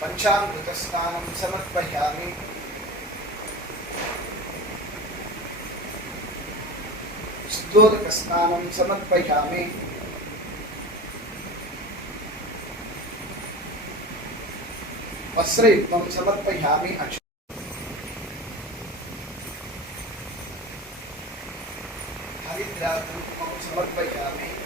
पञ्चामृतस्नानं समर्पयामि। स्तोदकस्नानं समर्पयामि। वस्त्रयुक्तं समर्पयामि अक्ष हरिद्राकुङ्कुमं समर्पयामि।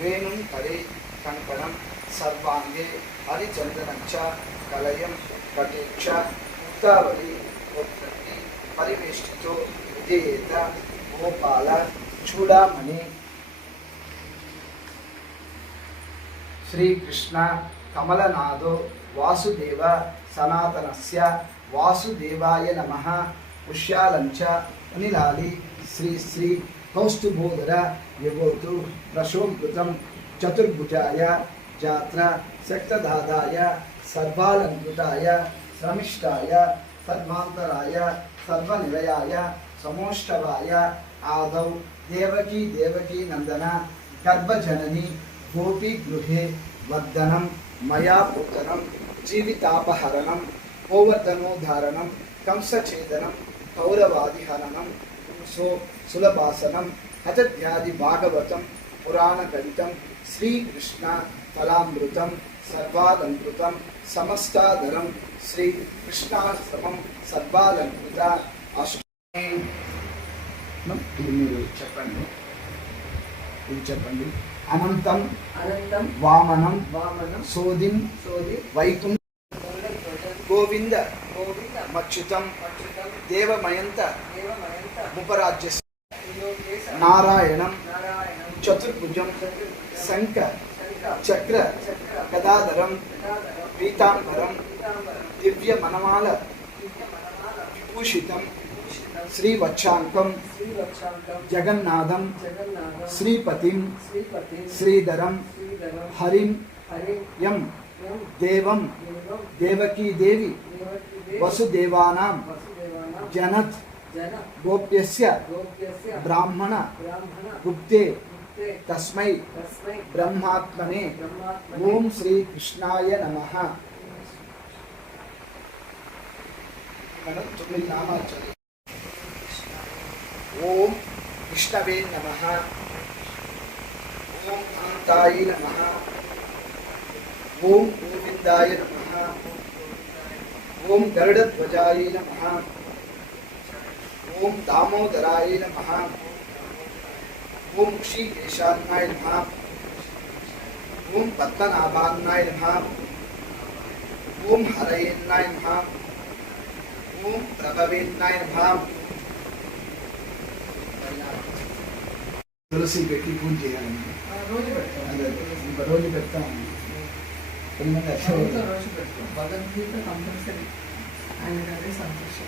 వేణుం హరే కంకణం సర్వాంగే హరిచందనంచ కలయం పటేక్ష ముక్తావళి ఉత్పత్తి పరివేష్టితో విధేయత గోపాల చూడామణి శ్రీకృష్ణ కమలనాథో వాసుదేవ సనాతనస్య వాసుదేవాయ నమ పుష్యాలంచ అనిలాలి శ్రీ శ్రీ కౌస్తుభోదర విభూతు రసోమృతం చతుర్భుజాయ జాత్ర శక్తదాదాయ సర్వాలంకృతాయ శ్రమిష్టాయ సర్వాంతరాయ సర్వనిలయాయ సమోష్టవాయ ఆదౌ దేవకీ దేవకీ నందన గర్భజనని గోపీ గృహే వర్ధనం మయా పుత్తనం జీవితాపహరణం గోవర్ధనోధారణం కంసఛేదనం కౌరవాదిహరణం సో సులభాసనం హతధ్యాది భాగవతం పురాణ గణితం శ్రీకృష్ణ ఫలామృతం సర్వాలంకృతం సమస్తాధరం శ్రీ కృష్ణాశ్రమం సర్వాలంకృత అష్టమి చెప్పండి. ఇది చెప్పండి. అనంతం అనంతం వామనం వామనం సోదిం సోది వైకుంఠ గోవింద మచ్యుతం దేవమయంత ఉపరాజ్యస్ నారాయణం చతుర్భుజం శంఖ చక్ర గదాధరం పీతాంబరం దివ్య మనమాల విభూషితం శ్రీవచ్చాంకం జగన్నాథం శ్రీపతిం శ్రీధరం హరిం యం దేవం దేవకీదేవి वसुदेवानाम जनत गोप्यस्य ब्राह्मण गुप्ते तस्मै ब्रह्मात्मने ओम श्री कृष्णाय नमः। ओम कृष्णवे नमः। ओम अनंताय नमः। ओम गोविंदाय नमः। ओम गरुड़ ध्वजाय नमः। ओम दामोदराय नमः। ओम क्षीकेशान्नाय नमः। ओम पत्तनाभाय नमः। ओम हरयेन्नाय नमः। ओम प्रभवेन्नाय नमः। तुलसी बेटी पूज्य है। हाँ, रोज बैठता हूँ। रोज बैठता हूँ। భగవద్గీత కంపల్సరీ. ఆయన అదే సంతోషం.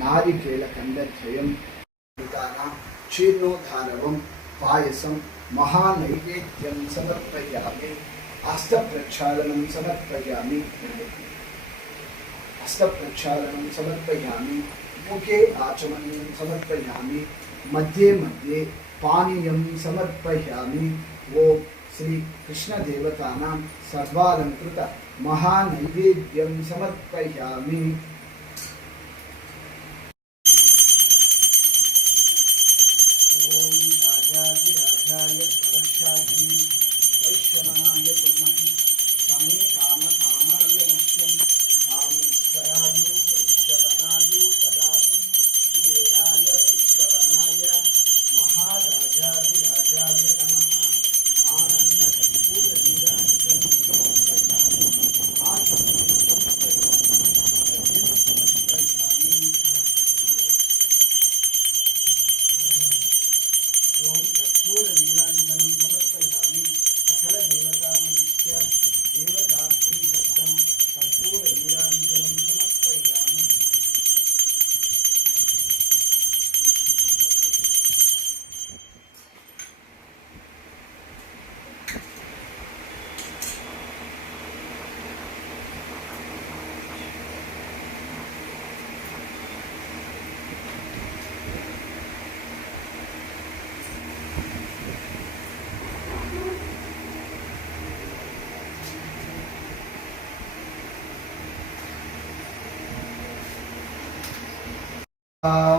नारिकेलखण्डद्वयं महानैवेद्यम समर्पया हस्त प्रक्षा समर्पया हस्त प्रक्षा समर्पया मुखे आचमन समर्पया मध्ये मध्ये पानीय समर्पया पानीयं श्री कृष्णदेवता सर्वालंकृत महानैवेद्यम समर्पयामि।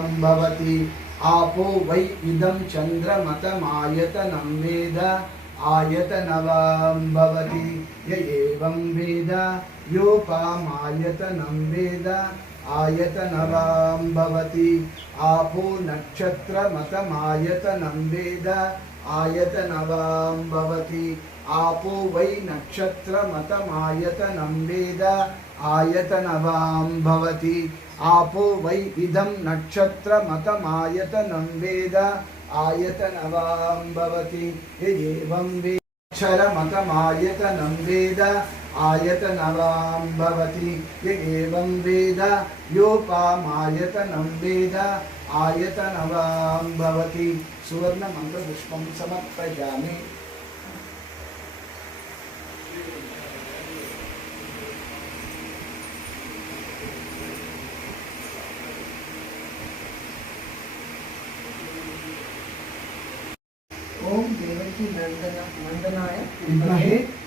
आं भवति आपो वै इदं चन्द्रमतमायतनं वेद आयतनवां भवति य एवं वेद योपामायतनं वेद आयतनवां भवति आपो नक्षत्रमतमायतनं वेद आयतनवां भवति आपो वै नक्षत्रमतमायतनं वेद आयतनवां भवति आपो वै इदं नक्षत्रमतमायतनं वेद आयतनवां भवति यदेवं वेक्षरमतमायतनं वेद आयतनवां भवति य एवं वेद योपामायतनं वेद आयतनवां भवति सुवर्णमन्त्रपुष्पं समर्पयामि नंदनाय विद्महे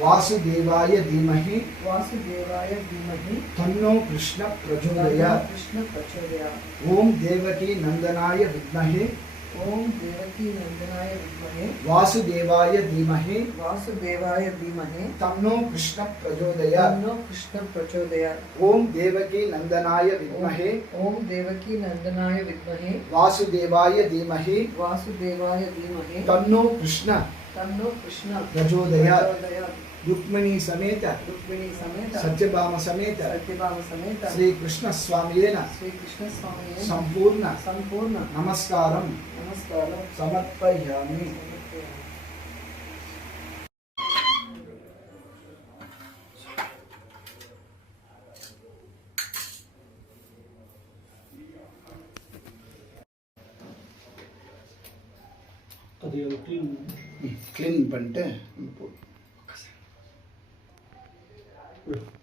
वासुदेवाय धीमहि। वासुदेवाय धीमहि। तन्नो कृष्ण प्रचोदयात्। कृष्ण प्रचोदयात्। ओम देवकी नंदनाय विद्महे। ओम देवकी नंदनाय विद्महे वासुदेवाय धीमहि। वासुदेवाय धीमहि। तन्नो कृष्ण प्रचोदयात्। तन्नो कृष्ण प्रचोदयात्। ॐ देवकी नन्दनाय विद्महे ओम देवकी नंदनाय विद्महे वासुदेवाय धीमहि। वासुदेवाय धीमहि। तन्नो कृष्ण तन्नो कृष्ण प्रचोदयात्। రుక్మిణీ సమేత రుక్మిణీ సమేత సత్యభామ సమేత సత్యభామ సమేత శ్రీ కృష్ణ స్వామియేన శ్రీ కృష్ణ స్వామియేన సంపూర్ణ సంపూర్ణ నమస్కారం నమస్కారం సమర్పయామి அது கிளீன் க்ளீன் பண்ணிட்டு with